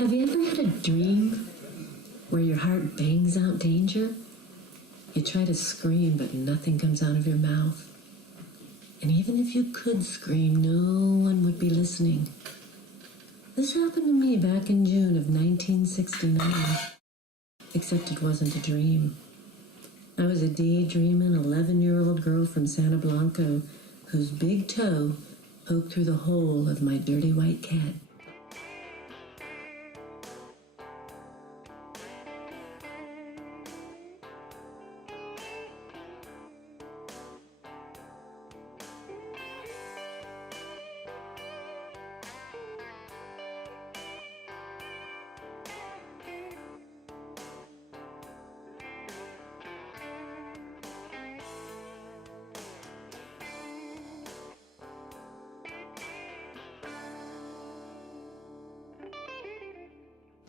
Have you ever had a dream where your heart bangs out danger? You try to scream, but nothing comes out of your mouth. And even if you could scream, no one would be listening. This happened to me back in June of 1969. Except it wasn't a dream. I was a daydreaming 11-year-old girl from Santa Blanca whose big toe poked through the hole of my dirty white cat.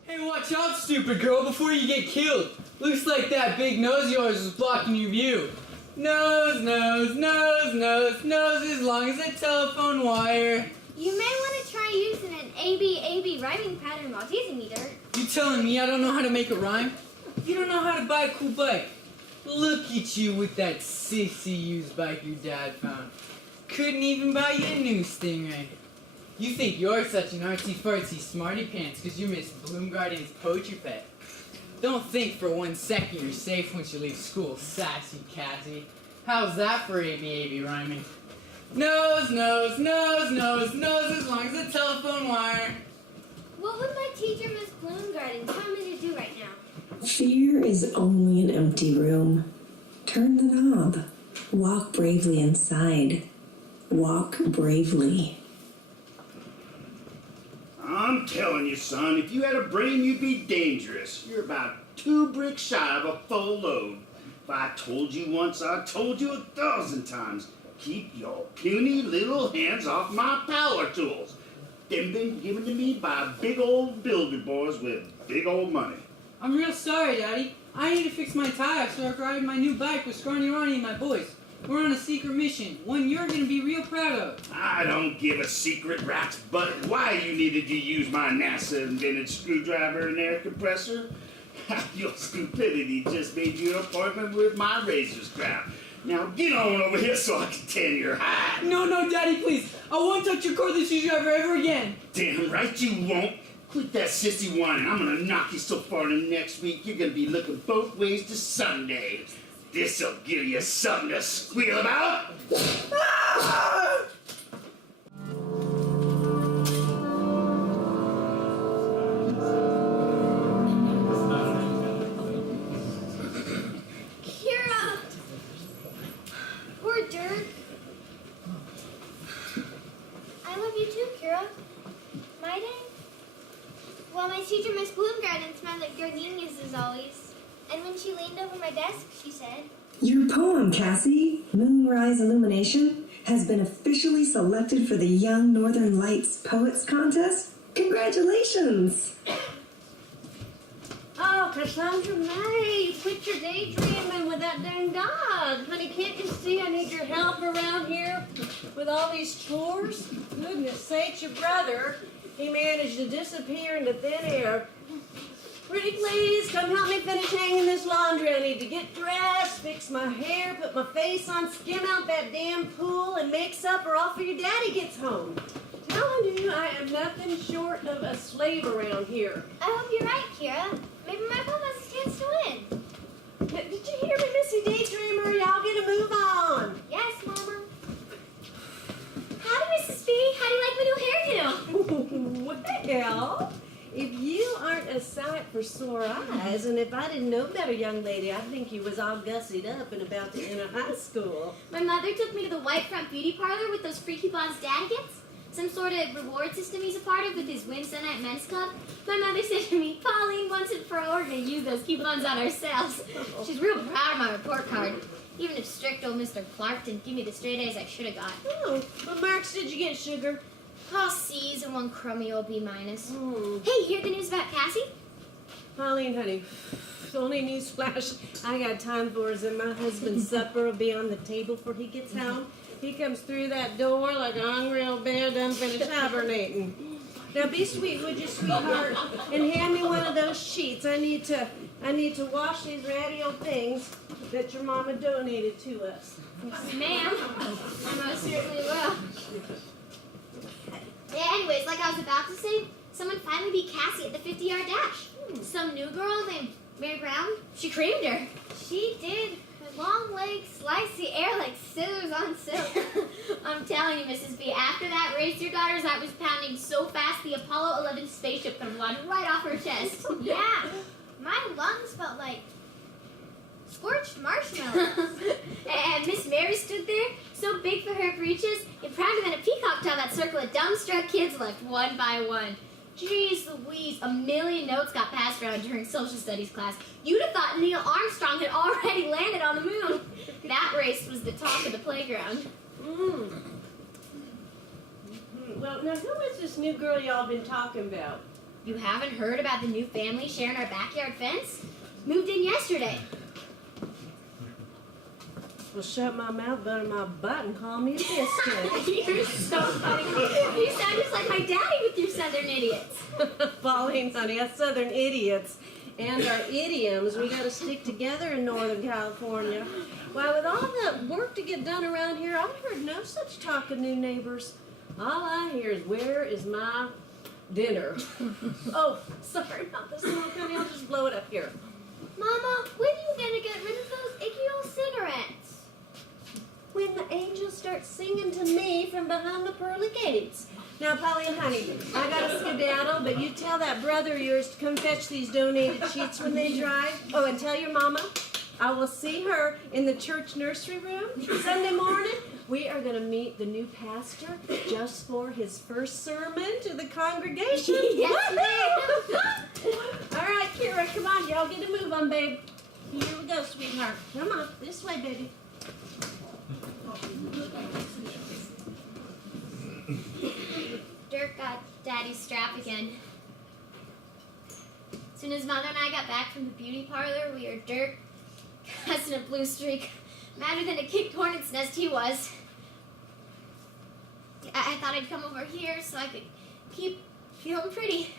Hey, watch out, stupid girl, before you get killed. Looks like that big nose of yours is blocking your view. Nose, nose, nose, nose, nose as long as a telephone wire. You may want to try using an A-B rhyming pattern while teasing me, Dirt. You telling me I don't know how to make a rhyme? You don't know how to buy a cool bike. Look at you with that sissy used bike your dad found. Couldn't even buy you a new Stingray. You think you're such an artsy-fartsy smarty pants because you miss Bloomgarden's poetry pet. Don't think for 1 second you're safe once you leave school, sassy Cassie. How's that for A-B rhyming? Nose, nose, nose, nose, nose as long as a telephone wire. What would my teacher, Miss Bloomgarden, tell me to do right now? Fear is only an empty room. Turn the knob. Walk bravely inside. Walk bravely. I'm telling you, son, if you had a brain, you'd be dangerous. You're about 2 bricks shy of a full load. If I told you once, I told you 1,000 times. Keep your puny little hands off my power tools. They've been given to me by big old builder boys with big old money. I'm real sorry, Daddy. I need to fix my tire so I can ride my new bike with Scrawny Ronnie and my boys. We're on a secret mission, one you're gonna be real proud of. I don't give a secret rat's butt why you needed to use my NASA-invented screwdriver and air compressor. Your stupidity just made you an appointment with my razor strap. Now get on over here so I can tan your hide. No, Daddy, please. I won't touch your cordless screwdriver ever again. Damn right you won't. Quit that sissy whining. I'm gonna knock you so far into next week you're gonna be looking both ways to Sunday. This'll give you something to squeal about. Ah! Kira! Poor Dirk. I love you too, Kira. My day? Well, my teacher, Miss Bloomgarden, smiled like gardenias as always. And when she leaned over my desk, she said, Your poem, Cassie, Moonrise Illumination, has been officially selected for the Young Northern Lights Poets Contest. Congratulations! Oh, Cassandra May, you quit your daydreaming with that dang dog. Honey, can't you see I need your help around here with all these chores? Goodness sakes, your brother, he managed to disappear into thin air. Pretty please, come help me finish hanging this laundry. I need to get dressed, fix my hair, put my face on, skim out that damn pool, and make supper all for your daddy gets home. Telling you, I am nothing short of a slave around here. I hope you're right, Kira. Maybe my poem has a chance to win. Did you hear me, Missy Daydreamer? Y'all get a move on. Yes, Mama. Howdy, Mrs. B. How do you like my new hairdo? Well, if you aren't a sight for sore eyes, and if I didn't know better, young lady, I'd think you was all gussied up and about to enter high school. My mother took me to the White Front Beauty Parlor with those free coupons Dad gets. Some sort of reward system he's a part of with his Wednesday night men's club. My mother said to me, Pauline wants it for we're going to use those coupons on ourselves. She's real proud of my report card. Even if strict old Mr. Clark didn't give me the straight A's I should have got. Oh, what marks did you get, sugar? All C's and one crummy old B minus. Oh. Hey, you hear the news about Cassie? Pauline, honey, the only news flash I got time for is that my husband's supper will be on the table before he gets home. He comes through that door like a hungry old bear done finished hibernating. Now be sweet, would you, sweetheart? And hand me one of those sheets. I need to wash these ratty old things that your mama donated to us. Ma'am, I most certainly will. Yeah, anyways, like I was about to say, someone finally beat Cassie at the 50-yard dash. Some new girl named Mary Brown, she creamed her. She did. Her long legs sliced the air like scissors on silk. I'm telling you, Mrs. B, after that race, your daughter's heart was pounding so fast the Apollo 11 spaceship could run right off her chest. Yeah, my lungs felt like scorched marshmallows. And Miss Mary stood there, so big for her breeches, and prouder than a peacock down that circle of dumbstruck kids left one by one. Jeez Louise, a million notes got passed around during social studies class. You'd have thought Neil Armstrong had already landed on the moon. That race was the talk of the playground. Well, now who is this new girl y'all been talking about? You haven't heard about the new family sharing our backyard fence? Moved in yesterday. Well, shut my mouth, butter my butt, and call me a biscuit. You're so funny. You sound just like my daddy with your southern idiots. Pauline, honey, us southern idiots and our idioms, we gotta stick together in Northern California. Why, with all that work to get done around here, I've heard no such talk of new neighbors. All I hear is, where is my dinner? Oh, sorry about the smoke, honey, I'll just blow it up here. Mama, when are you gonna get rid of those icky old cigarettes? When the angels start singing to me from behind the pearly gates. Now, Polly and honey, I gotta skedaddle, but you tell that brother of yours to come fetch these donated sheets when they dry. Oh, and tell your mama I will see her in the church nursery room Sunday morning. We are gonna meet the new pastor just for his first sermon to the congregation. Yes, ma'am. All right, Kira, come on, y'all get a move on, babe. Here we go, sweetheart. Come on, this way, baby. Dirk got Daddy's strap again. As soon as Mother and I got back from the beauty parlor, we heard Dirk cussing a blue streak. Madder than a kicked hornet's nest he was. I thought I'd come over here so I could keep feeling pretty.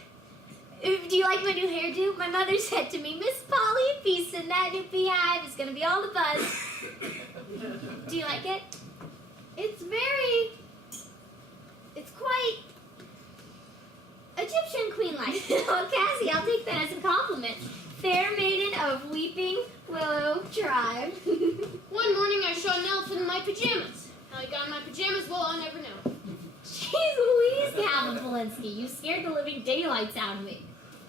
Do you like my new hairdo? My mother said to me, Miss Polly Peace in that new beehive is going to be all the buzz. Do you like it? It's quite Egyptian queen-like. Well, Cassie, I'll take that as a compliment. Fair maiden of Weeping Willow tribe. One morning I saw an elephant in my pajamas. How I got in my pajamas, well, I'll never know. Jeez Louise, Calvin Polinsky, you scared the living daylights out of me.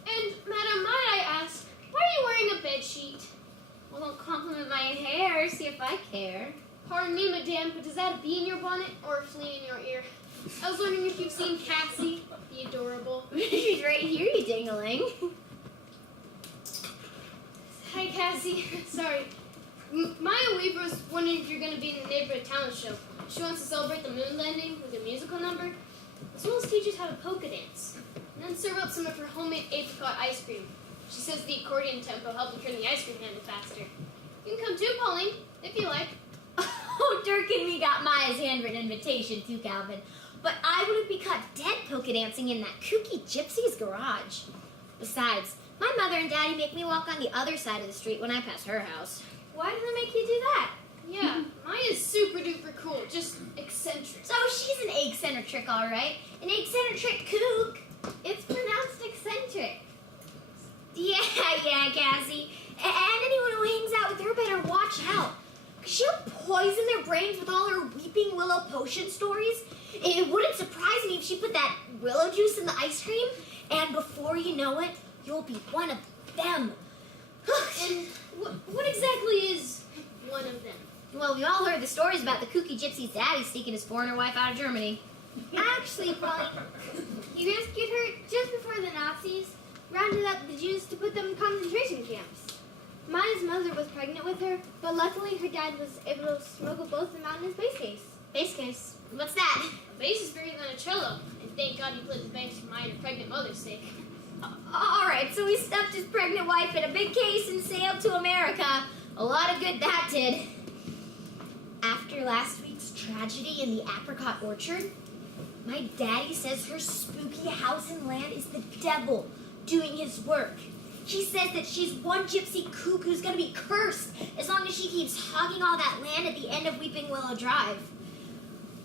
And, Madam, might I ask, why are you wearing a bed sheet? Well, don't compliment my hair, see if I care. Pardon me, madame, but is that a bee in your bonnet or a flea in your ear? I was wondering if you've seen Cassie, the adorable. She's right here, you dingling. Hi, Cassie. Sorry. Maya Weaver was wondering if you're going to be in the neighborhood talent show. She wants to celebrate the moon landing with a musical number, as well as teach us how to polka dance, and then serve up some of her homemade apricot ice cream. She says the accordion tempo helped turn the ice cream handle faster. You can come too, Pauline, if you like. Oh, Dirk and me got Maya's handwritten invitation too, Calvin. But I wouldn't be caught dead polka dancing in that kooky gypsy's garage. Besides, my mother and daddy make me walk on the other side of the street when I pass her house. Why do they make you do that? Yeah, Maya's super duper cool, just eccentric. So she's an eccentric, all right. An eccentric kook. It's pronounced eccentric. Yeah, Cassie. And anyone who hangs out with her better watch out. 'Cause she'll poison their brains with all her Weeping Willow potion stories. It wouldn't surprise me if she put that willow juice in the ice cream, and before you know it, you'll be one of them. And what exactly is one of them? Well, we all heard the stories about the kooky gypsy's daddy sneaking his foreigner wife out of Germany. Actually, Polly, he rescued her just before the Nazis rounded up the Jews to put them in concentration camps. Maya's mother was pregnant with her, but luckily her dad was able to smuggle both of them out in his bass case. Bass case? What's that? A bass is bigger than a cello, and thank God he played the bass for Maya and her pregnant mother's sake. All right, so he stuffed his pregnant wife in a big case and sailed to America. A lot of good that did. After last week's tragedy in the apricot orchard, My daddy says her spooky house and land is the devil doing his work. He says that she's one gypsy kook who's gonna be cursed as long as she keeps hogging all that land at the end of Weeping Willow Drive.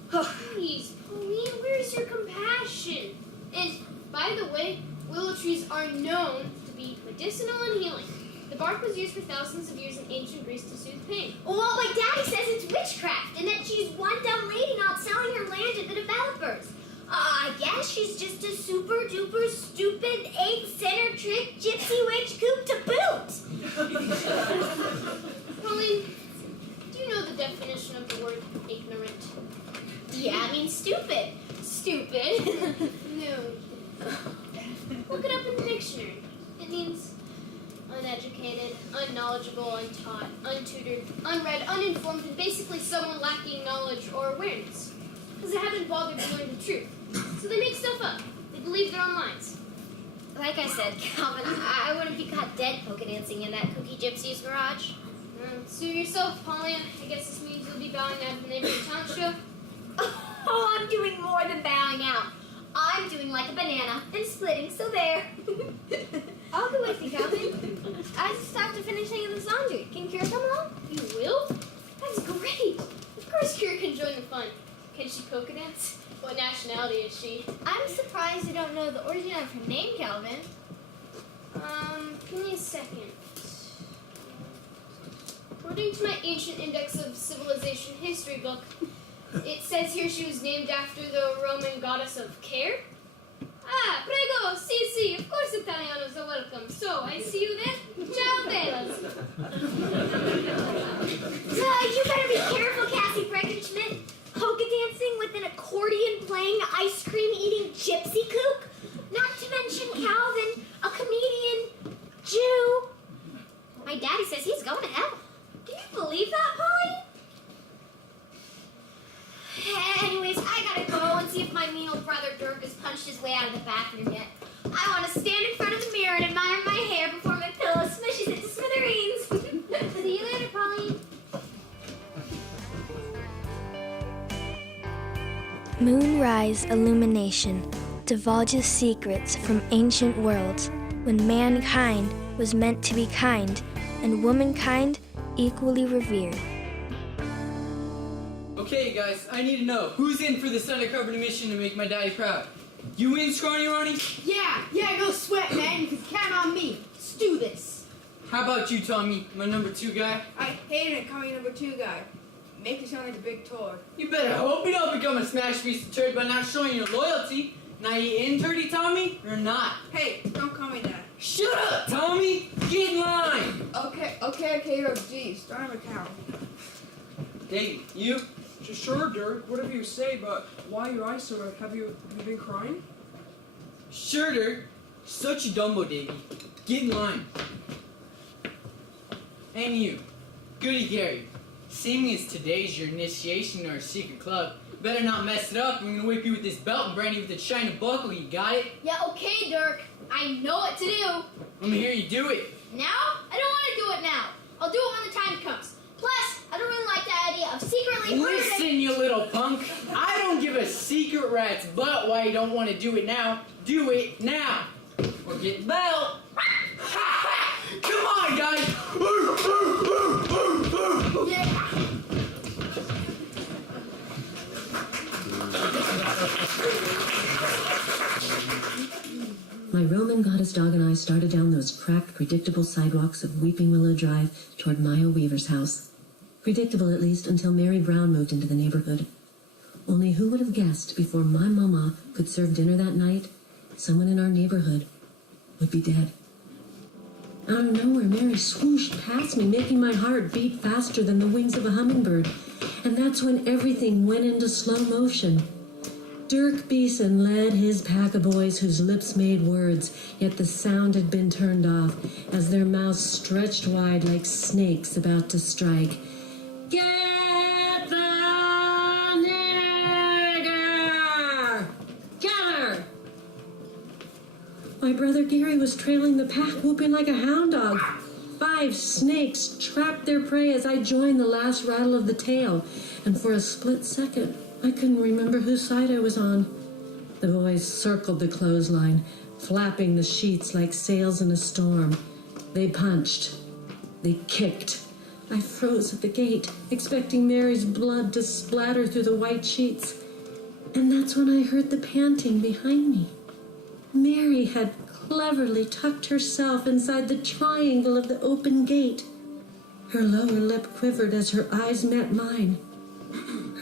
Please, Pauline, where's your compassion? And, by the way, willow trees are known to be medicinal and healing. The bark was used for thousands of years in ancient Greece to soothe pain. Well, my daddy says it's witchcraft and that she's one dumb lady not selling her land to the developers. I guess she's just a super duper stupid egg center trick gypsy witch kook to boot. Pauline, do you know the definition of the word ignorant? Yeah, I mean stupid. Stupid. No. Look it up in the dictionary. It means uneducated, unknowledgeable, untaught, untutored, unread, uninformed, and basically someone lacking knowledge or awareness. Because they haven't bothered to learn the truth. So they make stuff up. They believe their own minds. Like I said, Calvin, I wouldn't be caught dead polka dancing in that kooky gypsy's garage. Sue yourself, Pauline. I guess this means you'll be bowing out of the neighborhood talent show. Oh, I'm doing more than bowing out. I'm doing like a banana and splitting, so there. I'll go with you, Calvin. I just have to finish hanging this laundry. Can Kira come along? You will? That's great. Of course Kira can join the fun. Can she polka dance? What nationality is she? I'm surprised you don't know the origin of her name, Calvin. Give me a second. According to my ancient index of civilization history book, it says here she was named after the Roman goddess of care. Ah, prego, si, of course Italianos are welcome. So, I see you there. Ciao, bellas. You better be careful, Cassie Breckenschmidt. Polka dancing with an accordion-playing, ice-cream-eating gypsy kook? Not to mention Calvin, a comedian, Jew. My daddy says he's going to hell. Do you believe that, Polly? Anyways, I gotta go and see if my mean old brother Dirk has punched his way out of the bathroom yet. I want to stand in front of the mirror and admire my hair before my pillow smushes it to smithereens. See you later, Pauline. Moonrise illumination divulges secrets from ancient worlds when mankind was meant to be kind and womankind equally revered. Okay, guys, I need to know who's in for this undercover mission to make my daddy proud. You in, Scrawny Ronnie? Yeah, no sweat, man. You can count on me. Let's do this. How about you, Tommy, my number 2 guy? I hate it calling you number 2 guy. Make it sound like a big tour. You better hope you don't become a smash piece of turd by not showing your loyalty. Now you in, Turdy Tommy, or not? Hey, don't call me that. Shut up, Tommy! Get in line! Okay, geez, start an account. Hey, you? Sure, Dirk, whatever you say, but why are your eyes so red? Have you been crying? Sure, Dirk. Such a Dumbo Davy. Get in line. And you, Goody Gary. Seeing as today's your initiation to our secret club, better not mess it up. I'm gonna whip you with this belt and brand you with a china buckle. You got it? Yeah, okay, Dirk. I know what to do. Let me hear you do it. Now? I don't want to do it now. I'll do it when the time comes. Plus, I don't really like the idea of secretly Listen, you little punk. I don't give a secret rat's butt why you don't want to do it now. Do it now. Or get belt. Come on, guys. My Roman goddess dog and I started down those cracked, predictable sidewalks of Weeping Willow Drive toward Maya Weaver's house. Predictable, at least, until Mary Brown moved into the neighborhood. Only who would have guessed before my mama could serve dinner that night, someone in our neighborhood would be dead. Out of nowhere, Mary swooshed past me, making my heart beat faster than the wings of a hummingbird. And that's when everything went into slow motion. Dirk Beeson led his pack of boys whose lips made words, yet the sound had been turned off as their mouths stretched wide like snakes about to strike. Get the nigger! Get her! My brother Gary was trailing the pack, whooping like a hound dog. 5 snakes trapped their prey as I joined the last rattle of the tail, and for a split second, I couldn't remember whose side I was on. The boys circled the clothesline, flapping the sheets like sails in a storm. They punched. They kicked. I froze at the gate, expecting Mary's blood to splatter through the white sheets. And that's when I heard the panting behind me. Mary had cleverly tucked herself inside the triangle of the open gate. Her lower lip quivered as her eyes met mine.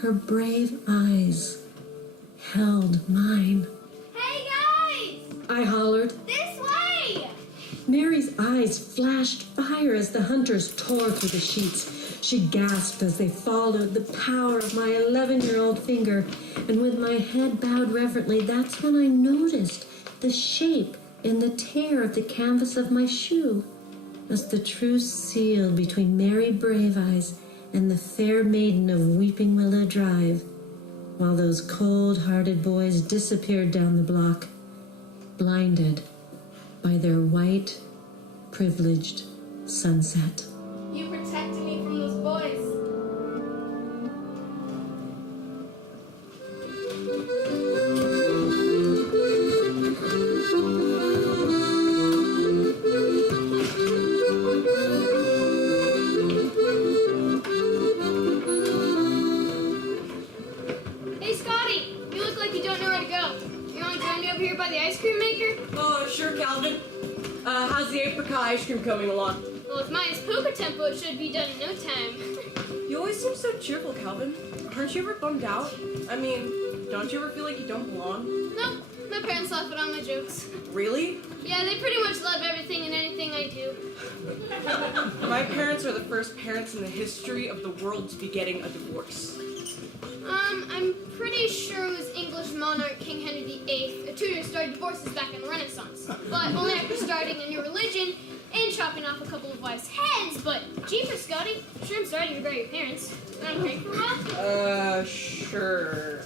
Her brave eyes held mine. Hey guys! I hollered. This way! Mary's eyes flashed fire as the hunters tore through the sheets. She gasped as they followed the power of my 11-year-old finger, and with my head bowed reverently, that's when I noticed the shape in the tear of the canvas of my shoe as the truce sealed between Mary Brave Eyes and the fair maiden of Weeping Willow Drive, while those cold-hearted boys disappeared down the block, blinded by their white, privileged sunset. You protected me from those boys. Hey, Scotty, you look like you don't know where to go. You want to join me over here by the ice cream maker? Oh, sure, Calvin. How's the apricot ice cream coming along? Well, with mine's poker tempo, it should be done in no time. You always seem so cheerful, Calvin. Aren't you ever bummed out? I mean, don't you ever feel like you don't belong? No, my parents laugh at all my jokes. Really? Yeah, they pretty much love everything and anything I do. My parents are the first parents in the history of the world to be getting a divorce. I'm pretty sure it was English monarch King Henry VIII, a tutor started divorces back in the Renaissance. But only after starting a new religion and chopping off a couple of wives' heads. But jeepers, Scotty, sure I'm sorry to bury your parents. Want to drink for a while? Sure.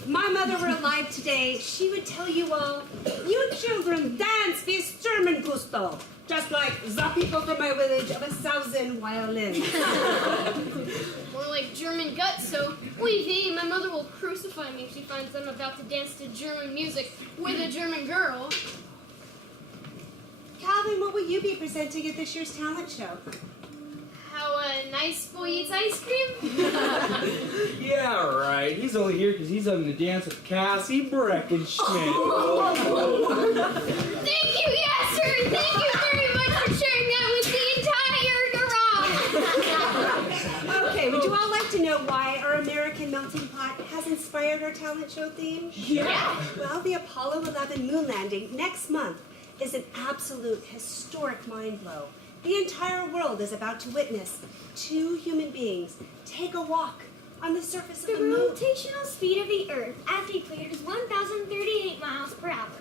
If my mother were alive today, she would tell you all, you children dance this German gusto, just like the people from my village of 1,000 violins. More like German guts, so oui, oui, my mother will crucify me if she finds I'm about to dance to German music with a German girl. Calvin, what will you be presenting at this year's talent show? How a nice boy eats ice cream? Yeah, right. He's only here because he's having to dance with Cassie Breckenschmidt. Thank you, yes, sir. Thank you very much for sharing that with the entire garage. Okay, would you all like to know why our American melting pot has inspired our talent show theme? Yeah. Well, the Apollo 11 moon landing next month is an absolute historic mind blow. The entire world is about to witness two human beings take a walk on the surface of The the moon. rotational speed of the Earth after eclipse is 1,038 miles per hour.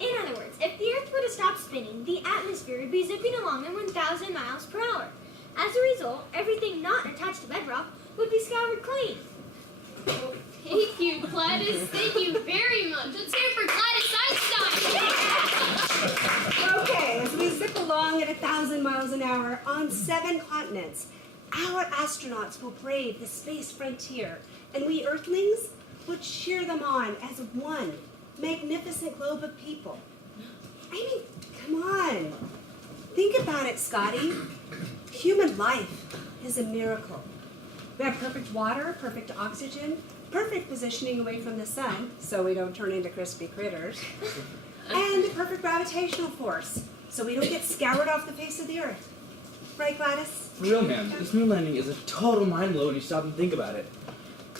In other words, if the Earth were to stop spinning, the atmosphere would be zipping along at 1,000 miles per hour. As a result, everything not attached to bedrock would be scoured clean. Thank you, Gladys. Thank you very much. Let's hear it for Gladys Einstein. Okay, as we zip along at 1,000 miles an hour on 7 continents, our astronauts will brave the space frontier, and we Earthlings will cheer them on as one magnificent globe of people. I mean, come on. Think about it, Scotty. Human life is a miracle. We have perfect water, perfect oxygen, perfect positioning away from the sun so we don't turn into crispy critters, and a perfect gravitational force so we don't get scoured off the face of the Earth. Right, Gladys? For real, man, this moon landing is a total mind blow when you stop and think about it.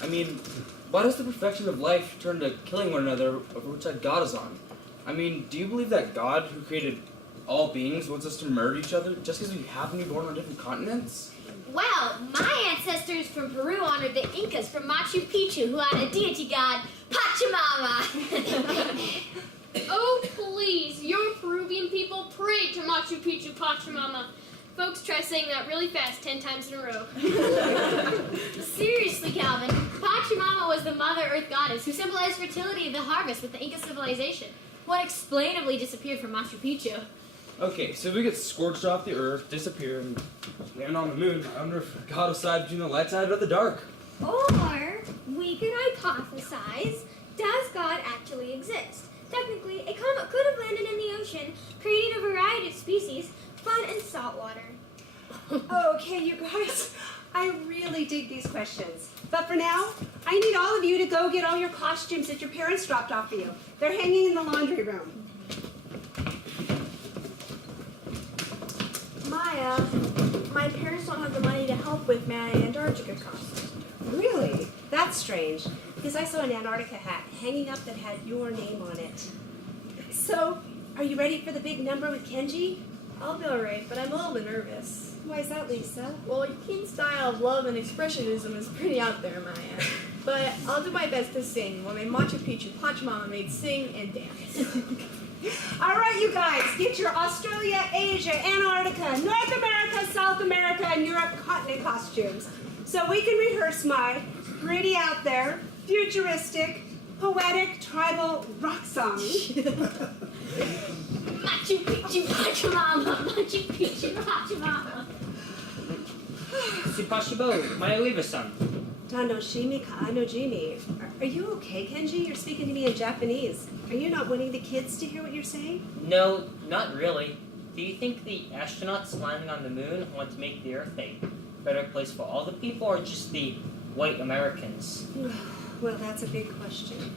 I mean, why does the perfection of life turn to killing one another over which side God is on? I mean, do you believe that God, who created all beings, wants us to murder each other just because we happen to be born on different continents? Well, my ancestors from Peru honored the Incas from Machu Picchu, who had a deity god, Pachamama. Oh, please. Your Peruvian people pray to Machu Picchu Pachamama. Folks, try saying that really fast 10 times in a row. Seriously, Calvin, Pachamama was the Mother Earth goddess who symbolized fertility of the harvest with the Inca civilization, who unexplainably disappeared from Machu Picchu. Okay, so if we get scorched off the Earth, disappear, and land on the moon, I wonder if God will decide between the light side or the dark. Or we could hypothesize, does God actually exists. Technically, a comet could have landed in the ocean, creating a variety of species found in salt water. Okay, you guys, I really dig these questions. But for now, I need all of you to go get all your costumes that your parents dropped off for you. They're hanging in the laundry room. Maya, my parents don't have the money to help with my Antarctica costume. Really? That's strange, because I saw an Antarctica hat hanging up that had your name on it. So, are you ready for the big number with Kenji? I'll be alright, but I'm a little bit nervous. Why is that, Lisa? Well, your keen style of love and expressionism is pretty out there, Maya. But I'll do my best to sing when my Machu Picchu Pachamama made sing and dance. All right, you guys, get your Australia, Asia, Antarctica, North America, South America, and Europe continent costumes so we can rehearse my pretty out there, futuristic, poetic, tribal rock song. Machu Picchu, Pachamama, Machu Picchu, Pachamama. Supashibo, Maya-san. Tanoshimi Kaanojimi. Are you okay, Kenji? You're speaking to me in Japanese. Are you not wanting the kids to hear what you're saying? No, not really. Do you think the astronauts landing on the moon want to make the Earth a better place for all the people, or just the white Americans? Well, that's a big question.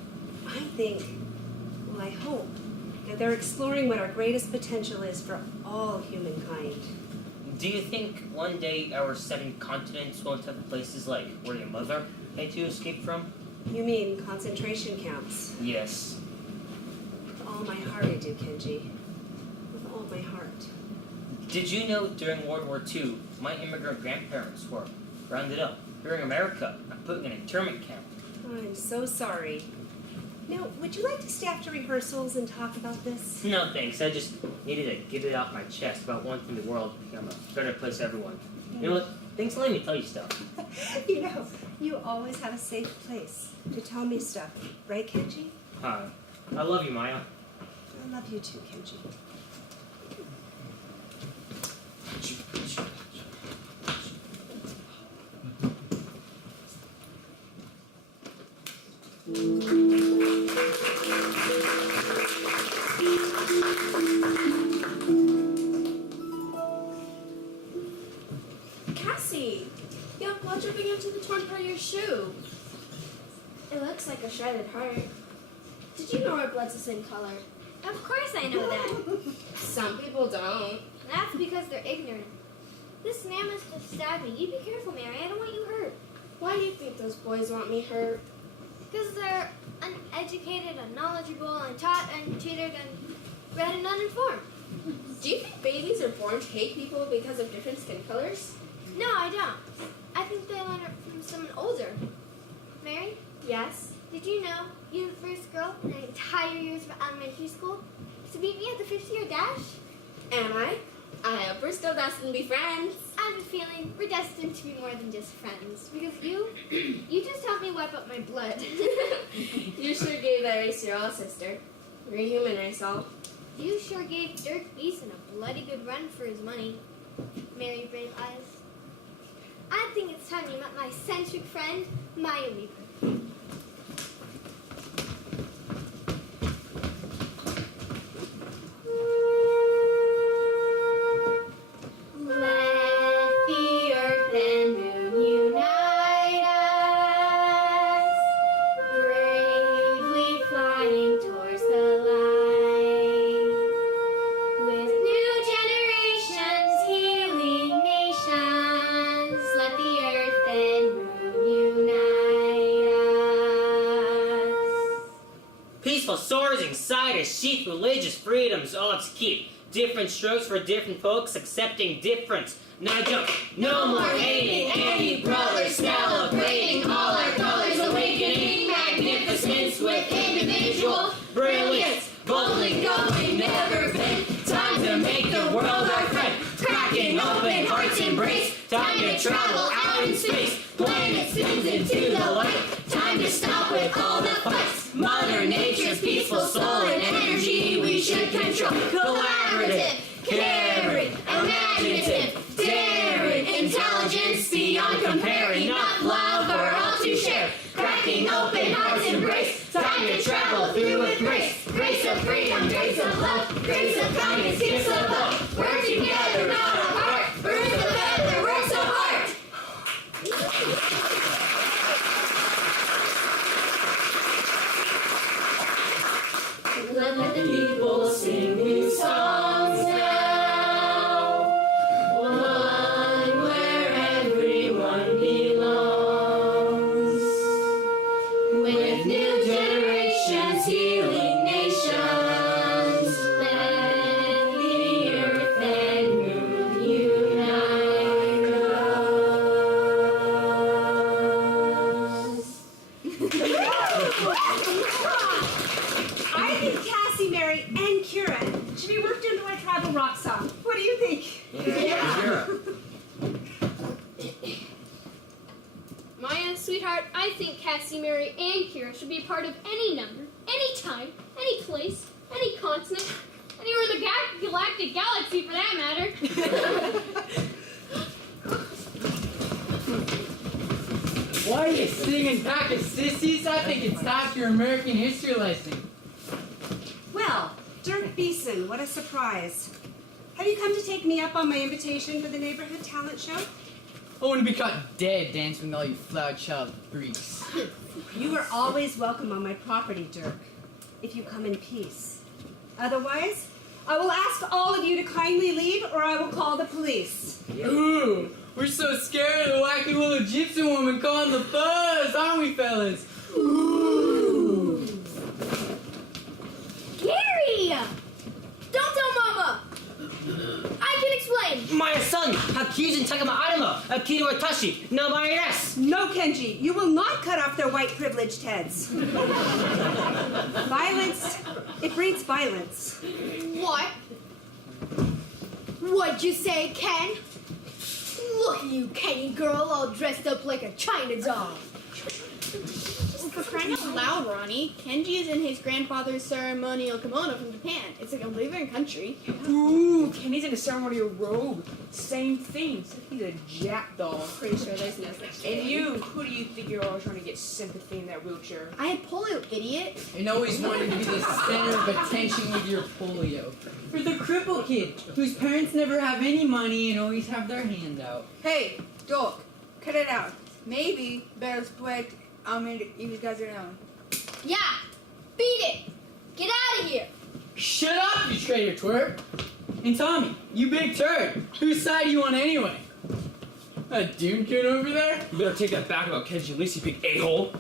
I think, well, I hope, that they're exploring what our greatest potential is for all humankind. Do you think one day our 7 continents will have places like where your mother had to escape from? You mean concentration camps? Yes. With all my heart I do, Kenji. With all my heart. Did you know during World War II, my immigrant grandparents were rounded up here in America and put in an internment camp? I'm so sorry. Now, would you like to stay after rehearsals and talk about this? No, thanks. I just needed to get it off my chest about wanting the world to become a better place for everyone. You know what? Thanks for letting me tell you stuff. You know, you always have a safe place to tell me stuff. Right, Kenji? Hi. I love you, Maya. I love you too, Kenji. Cassie, you're blood dripping into the torn part of your shoe. It looks like a shredded heart. Did you know our blood's the same color? Of course I know that. Some people don't. That's because they're ignorant. This man must have stabbed me. You be careful, Mary. I don't want you hurt. Why do you think those boys want me hurt? Because they're uneducated, unknowledgeable, untaught, untutored, unread, and uninformed. Do you think babies are born to hate people because of different skin colors? No, I don't. I think they learn it from someone older. Mary? Yes. Did you know you're the first girl in the entire years of elementary school to beat me at the 50-yard dash? Am I? I hope we're still destined to be friends. I have a feeling we're destined to be more than just friends. Because you just helped me wipe up my blood. You sure gave that race to your all sister. You're a human race all. You sure gave Dirk Beeson a bloody good run for his money, Mary Brave Eyes. I think it's time you met my eccentric friend, Maya Weaver. Let the earth and moon unite us, bravely flying towards the light. With new generations, healing nations, let the earth and moon unite us. Peaceful swords inside a sheath, religious freedoms all to keep. Different strokes for different folks, accepting difference. Now jump. No more hating, any brothers, celebrating all our colors, awakening magnificence with individual brilliance. Boldly going, never been. Time to make the world our friend. Cracking open hearts embrace. Time to travel out in space. Planet spins into the light. Time to stop with all the fights. Mother Nature's peaceful soul and energy we should control. Collaborative, caring, imaginative, daring, intelligence beyond comparing. Enough love for all to share. Cracking open hearts embrace. Time to travel world filled with grace. Grace of freedom, grace of love, grace of kindness, gifts of love. We're together, not apart. Birds of feather, works of art. Let the people sing new songs now. One where everyone belongs. With new generations healing nations. Let the earth and moon unite us. I think Cassie, Mary, and Kieran should be worked into our tribal rock song. What do you think? Yeah. Maya, sweetheart, I think Cassie, Mary, and Kira should be a part of any number, any time, any place, any continent, anywhere in the galactic galaxy for that matter. Why are you singing pack of sissies? I think it's time for your American history lesson. Well, Dirk Beeson, what a surprise. Have you come to take me up on my invitation for the neighborhood talent show? I want to be caught dead dancing with all you flower child freaks. You are always welcome on my property, Dirk, if you come in peace. Otherwise, I will ask all of you to kindly leave or I will call the police. Ooh, we're so scared of the wacky little gypsy woman calling the fuzz, aren't we, fellas? Ooh. Gary! Don't tell Mama! I can explain! My son, Hakujin Takama Adamo, Akido Watashi, nobody else. No, Kenji, you will not cut off their white privileged heads. Violence, it breeds violence. What? What'd you say, Ken? Look at you, Kenny girl, all dressed up like a China doll. For crying out loud, Ronnie, Kenji is in his grandfather's ceremonial kimono from Japan. It's like a living country. Ooh, Kenny's in a ceremonial robe. Same thing, except he's a Jap doll. Pretty sure there's no such thing. And you, who do you think you're always trying to get sympathy in that wheelchair? I had polio, idiot. And always wanting to be the center of attention with your polio. For the cripple kid, whose parents never have any money and always have their hand out. Hey, Doc, cut it out. Maybe better split. I mean, you guys are known. Yeah, beat it! Get out of here! Shut up, you traitor twerp! And Tommy, you big turd, whose side do you want anyway? That Dune kid over there? You better take that back about Kenji, at least you big a-hole.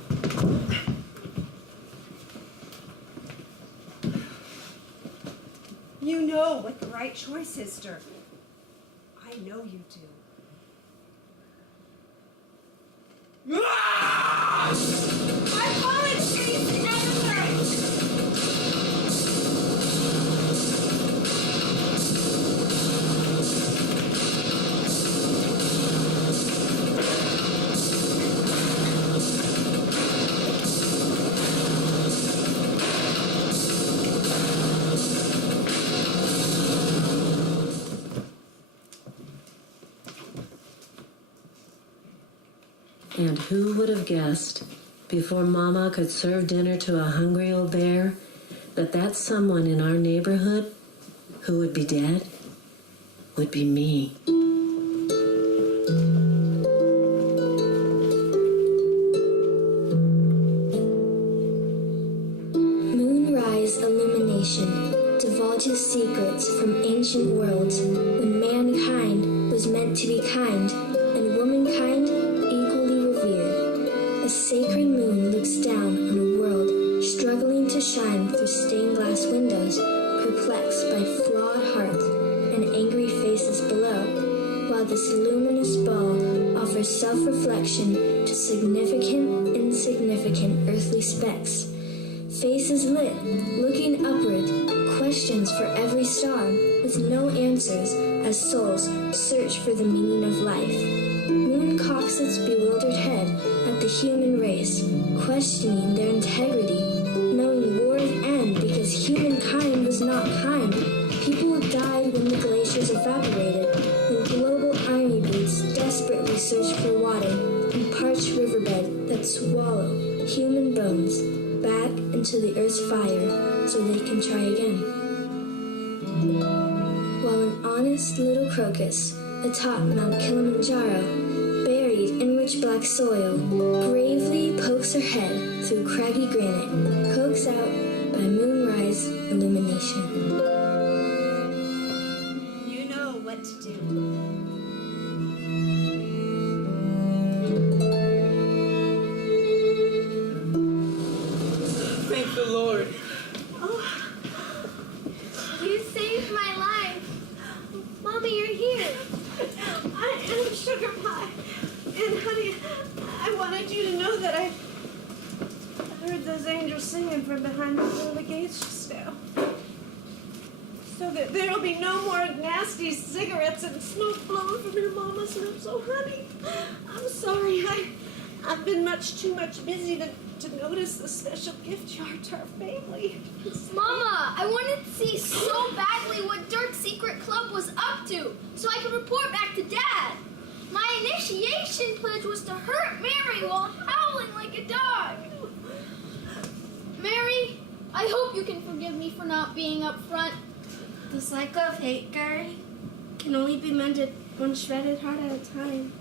You know what the right choice is, Dirk. I know you do. Our college streets and And who would have guessed, before Mama could serve dinner to a hungry old bear, that someone in our neighborhood who would be dead would be me. Moonrise illumination divulges secrets from ancient worlds when mankind was meant to be kind and womankind equally revered. A sacred moon looks down on a world struggling to shine through stained glass windows, perplexed by flawed hearts and angry faces below, while this luminous ball offers self-reflection to significant, insignificant earthly specks. Faces lit, looking upward, questions for every star, with no answers as souls search for the meaning of life. Moon cocks its bewildered head at the human race, questioning their integrity, knowing wars end because humankind was not kind. People died when the glaciers evaporated, when global army boots desperately searched for water in parched riverbed that swallow human bones back into the earth's fire so they can try again. While an honest little crocus atop Mount Kilimanjaro, buried in rich black soil, bravely pokes her head through craggy granite, coaxed out by moonrise illumination. You know what to do. Thank the Lord. You saved my life. Mommy, you're here. I am Sugar Pie. And honey, I wanted you to know that I heard those angels singing from behind the pearly gates just now. So that there'll be no more nasty cigarettes and smoke blowing from your mama's lips. Oh, honey, I'm sorry. I've been too much busy to notice the special gift you are to our family. Mama, I wanted to see so badly what Dirk's secret club was up to, so I could report back to Dad. My initiation pledge was to hurt Mary while howling like a dog. Mary, I hope you can forgive me for not being up front. The cycle of hate, Gary, can only be mended one shredded heart at a time.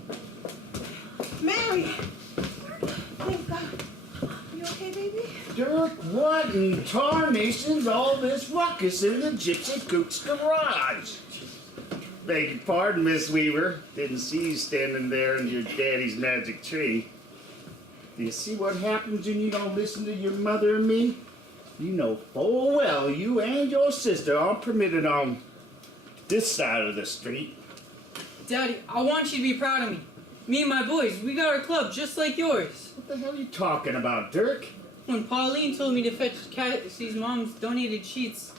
Mary! Thank God. You okay, baby? Dirk, what in tarnation's all this ruckus in the Gypsy Cook's garage? Beg your pardon, Miss Weaver. Didn't see you standing there in your daddy's magic tree. Do you see what happens when you don't listen to your mother and me? You know full well you and your sister aren't permitted on this side of the street. Daddy, I want you to be proud of me. Me and my boys, we got our club just like yours. What the hell are you talking about, Dirk? When Pauline told me to fetch Cassie's mom's donated sheets,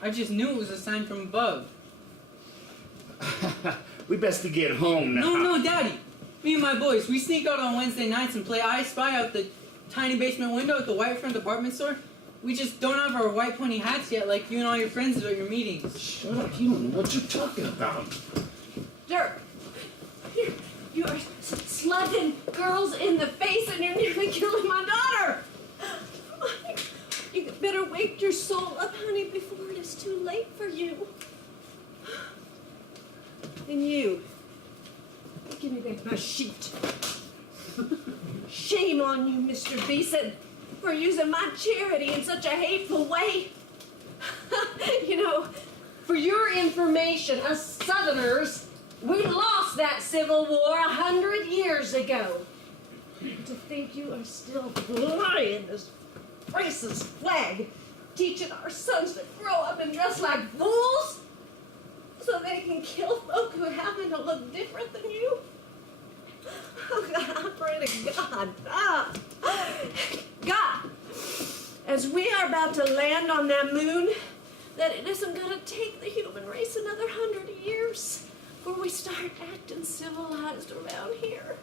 I just knew it was a sign from above. We best to get home now. No, Daddy. Me and my boys, we sneak out on Wednesday nights and play I Spy out the tiny basement window at the Whitefront department store. We just don't have our white pony hats yet like you and all your friends do at your meetings. Shut up, you don't know what you're talking about. Dirk, you are slugging girls in the face and you're nearly killing my daughter. You better wake your soul up, honey, before it is too late for you. And you, give me back my sheet. Shame on you, Mr. Beeson, for using my charity in such a hateful way. You know, for your information, us Southerners, we lost that Civil War 100 years ago. To think you are still flying this racist flag, teaching our sons to grow up and dress like fools so they can kill folk who happen to look different than you. Oh, God, I pray to God. God, as we are about to land on that moon, that it isn't going to take the human race another 100 years before we start acting civilized around here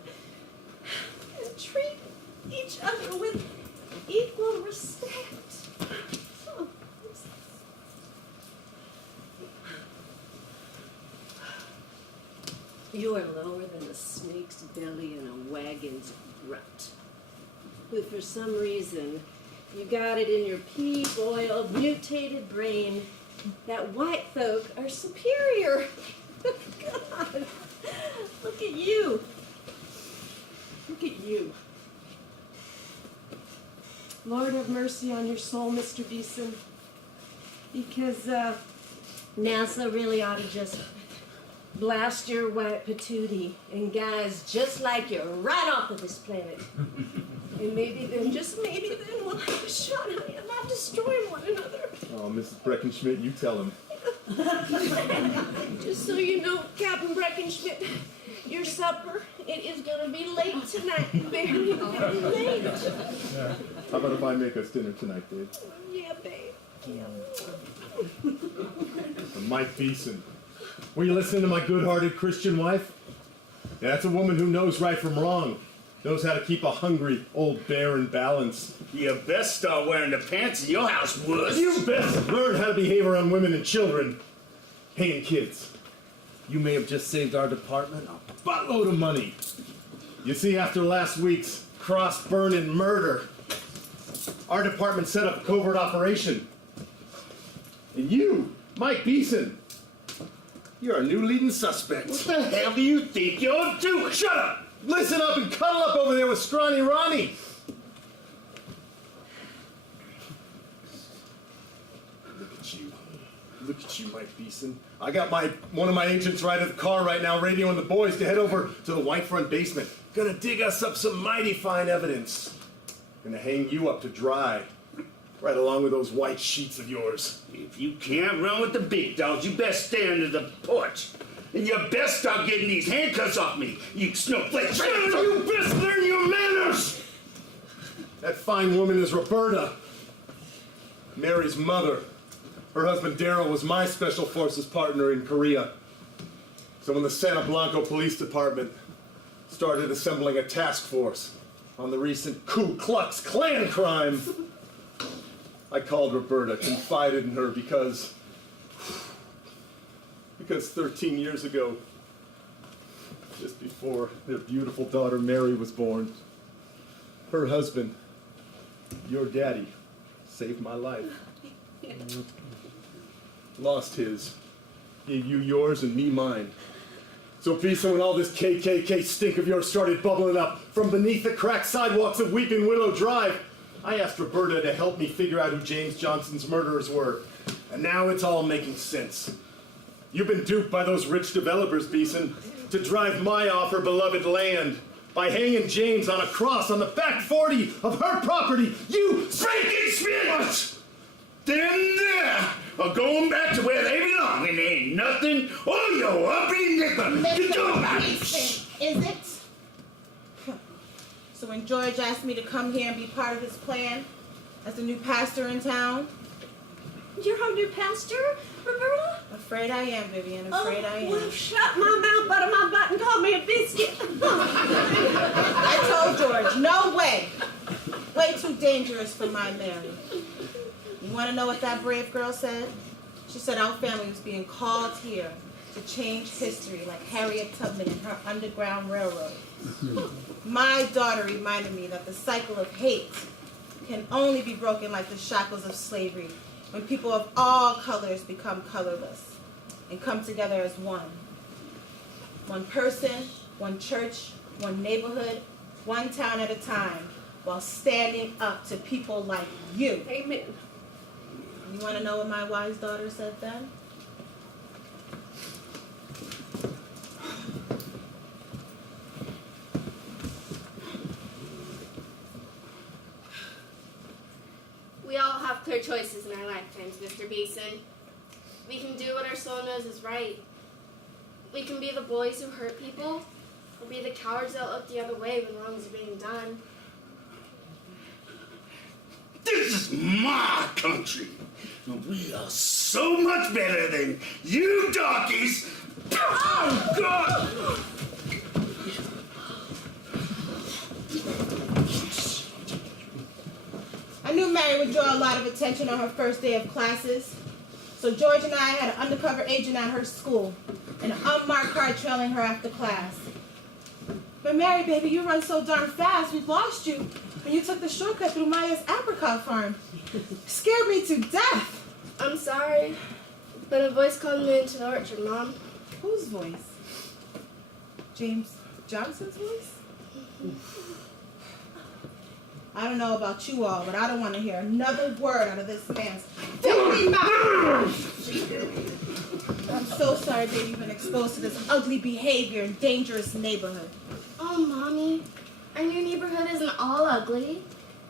and treat each other with equal respect. Oh. You are lower than a snake's belly and a wagon's rut. But for some reason, you got it in your pea-boiled, mutated brain that white folk are superior. God, look at you. Look at you. Lord have mercy on your soul, Mr. Beeson. Because NASA really ought to just blast your white patootie and guys just like you right off of this planet. And maybe then, just maybe then, we'll have a shot at not destroying one another. Oh, Mrs. Breckenschmidt, you tell him. Just so you know, Captain Breckenschmidt, your supper, it is going to be late tonight. Very, very late. How about if I make us dinner tonight, Dave? Yeah, babe. Yeah. Mike Beeson. Were you listening to my good-hearted Christian wife? Yeah, that's a woman who knows right from wrong. Knows how to keep a hungry old bear in balance. You best start wearing the pants in your house, wuss. You best learn how to behave around women and children. Hey, and kids, you may have just saved our department a buttload of money. You see, after last week's cross-burning murder, our department set up a covert operation. And you, Mike Beeson, you're our new leading suspect. What the hell do you think you're doing? Shut up! Listen up and cuddle up over there with Scrawny Ronnie. Look at you, Mike Beeson. I got one of my agents right at the car right now, radioing the boys to head over to the white front basement. Gonna dig us up some mighty fine evidence. Gonna hang you up to dry, right along with those white sheets of yours. If you can't run with the big dogs, you best stay under the porch. And you best start getting these handcuffs off me, you snowflake. You best learn your manners! That fine woman is Roberta, Mary's mother. Her husband Daryl was my special forces partner in Korea. So when the Santa Blanco Police Department started assembling a task force on the recent Ku Klux Klan crime, I called Roberta, confided in her because 13 years ago, just before their beautiful daughter Mary was born, her husband, your daddy, saved my life. Lost his, gave you yours and me mine. So Beeson, when all this KKK stink of yours started bubbling up from beneath the cracked sidewalks of Weeping Willow Drive, I asked Roberta to help me figure out who James Johnson's murderers were. And now it's all making sense. You've been duped by those rich developers, Beeson, to drive my off her beloved land. By hanging James on a cross on the back 40 of her property, you spanking spit! Them there are going back to where they belong, and there ain't nothing on your uppy nickel to do about it. Is it? So when George asked me to come here and be part of his plan as the new pastor in town, You're our new pastor, Roberta? afraid I am, Vivian. Afraid I am. Well, shut my mouth, butter my butt, and call me a biscuit. I told George, no way. Way too dangerous for my Mary. You want to know what that brave girl said? She said our family was being called here to change history like Harriet Tubman and her Underground Railroad. My daughter reminded me that the cycle of hate can only be broken like the shackles of slavery when people of all colors become colorless and come together as one. One person, one church, one neighborhood, one town at a time, while standing up to people like you. Amen. You want to know what my wise daughter said then? We all have clear choices in our lifetimes, Mr. Beeson. We can do what our soul knows is right. We can be the boys who hurt people, or be the cowards that look the other way when wrongs are being done. This is my country. And we are so much better than you donkeys. Oh, God! I knew Mary would draw a lot of attention on her first day of classes, so George and I had an undercover agent at her school, and an unmarked car trailing her after class. But Mary, baby, you run so darn fast, we lost you when you took the shortcut through Maya's apricot farm. Scared me to death. I'm sorry, but a voice called me into the orchard, Mom. Whose voice? James Johnson's voice? I don't know about you all, but I don't want to hear another word out of this man's filthy mouth. I'm so sorry, baby, you've been exposed to this ugly behavior in dangerous neighborhood. Oh, Mommy, our new neighborhood isn't all ugly.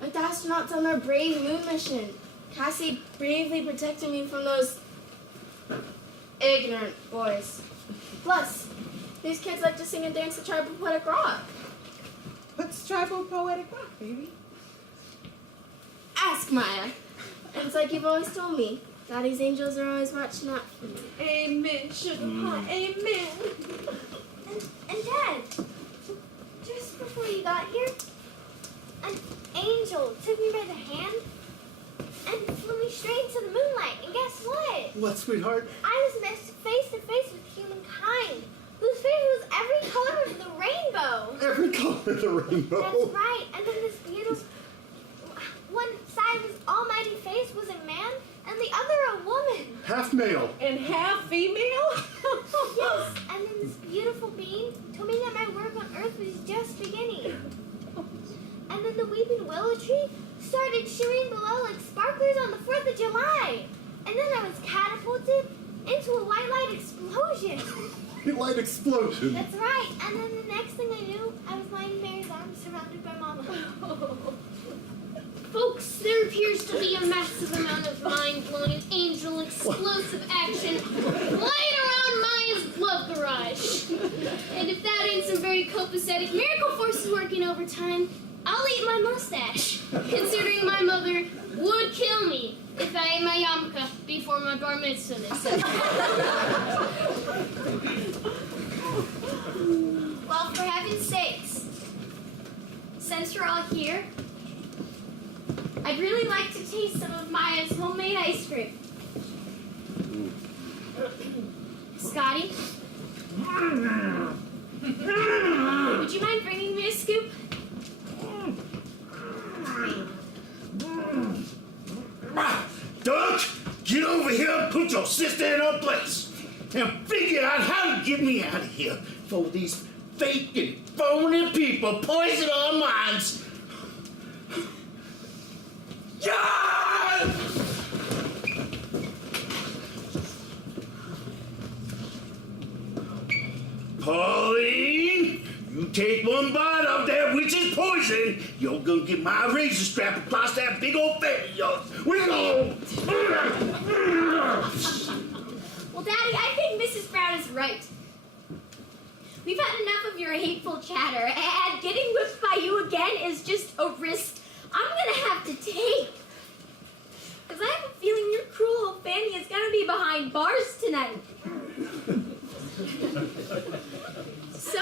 With the astronauts on their brave moon mission, Cassie bravely protected me from those ignorant boys. Plus, these kids like to sing and dance the tribal poetic rock. What's tribal poetic rock, baby? Ask Maya. And it's like you've always told me. Daddy's angels are always watching out for me. Amen, sugar pie. Amen. And Dad, just before you got here, an angel took me by the hand and flew me straight into the moonlight. And guess what? What, sweetheart? I was met face to face with humankind, whose face was every color of the rainbow. Every color of the rainbow. That's right. And then this beautiful one side face was a man and the other a woman. Half male. And half female? Yes, and then this beautiful being told me that my work on Earth was just beginning. And then the weeping willow tree started shimmering below like sparklers on the 4th of July. And then I was catapulted into a white light explosion. Light explosion. That's right. And then the next thing I knew, I was lying in Mary's arms surrounded by Mama. Folks, there appears to be a massive amount of mind-blowing angel explosive action lying around Maya's glove garage. And if that ain't some very copacetic miracle forces working overtime, I'll eat my mustache, considering my mother would kill me if I ate my yarmulke before my bar mitzvah this Sunday. Well, for heaven's sakes, since you're all here, I'd really like to taste some of Maya's homemade ice cream. Scotty? Would you mind bringing me a scoop? Duck, get over here and put your sister in her place. And figure out how to get me out of here before these fake and phony people poison our minds. Yeah! Pauline, you take one bite of that witch's poison, you're gonna get my razor strap across that big old face of yours. We go! Well, Daddy, I think Mrs. Brown is right. We've had enough of your hateful chatter, and getting whipped by you again is just a risk I'm gonna have to take. Because I have a feeling your cruel old Fanny is gonna be behind bars tonight. So,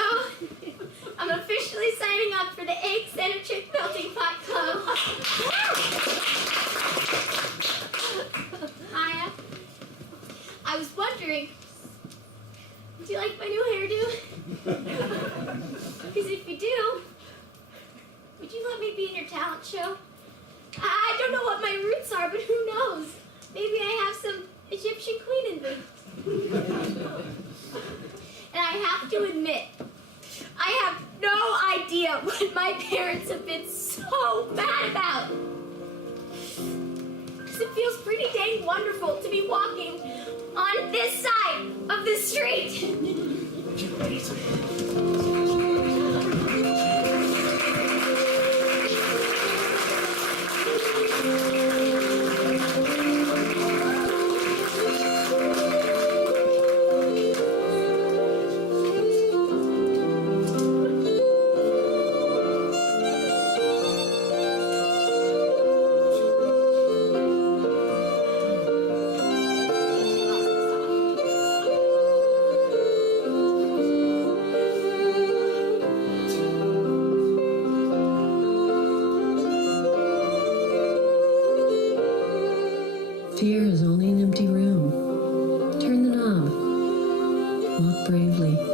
I'm officially signing up for the Egg Center Chick Melting Pot Club. Maya, I was wondering, do you like my new hairdo? Because if you do, would you let me be in your talent show? I don't know what my roots are, but who knows? Maybe I have some Egyptian queen in me. And I have to admit, I have no idea what my parents have been so mad about. Because it feels pretty dang wonderful to be walking on this side of the street. Fear is only an empty room. Turn the knob. Walk bravely.